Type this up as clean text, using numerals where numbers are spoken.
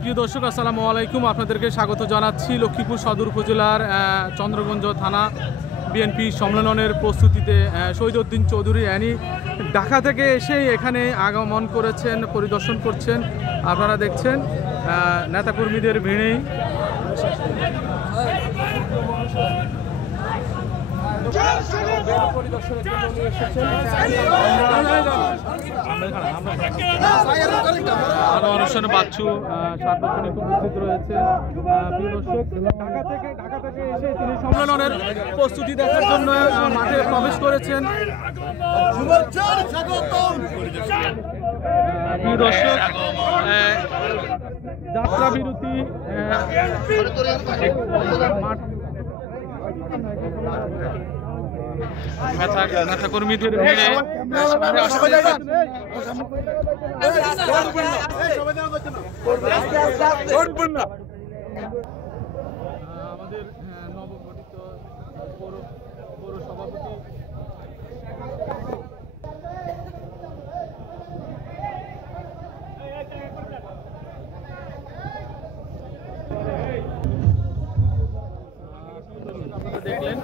প্রিয় দর্শক আসসালামু আলাইকুম, আপনাদেরকে স্বাগত জানাচ্ছি লক্ষ্মীপুর সদর উপজেলার চন্দ্রগঞ্জ থানা বিএনপি সম্মেলনের প্রস্তুতিতে। শহীদউদ্দিন চৌধুরী অ্যানি ঢাকা থেকে এসে এখানে আগমন করেছেন, পরিদর্শন করছেন। আপনারা দেখছেন নেতাকর্মীদের ভিড়েই আনোয়ার হোসেন বাচ্চু সার্বক্ষণিক উপস্থিত রয়েছে। ঢাকা থেকে এসে তিনি সম্মেলনের প্রস্তুতি দেখার জন্য মাঠে প্রবেশ করেছেন। প্রিয় দর্শক, যাত্রা বিরতি নেতা কর্মীদের ভিড়ে আমাদের নবগঠিত পৌর সভাপতি আপনারা দেখলেন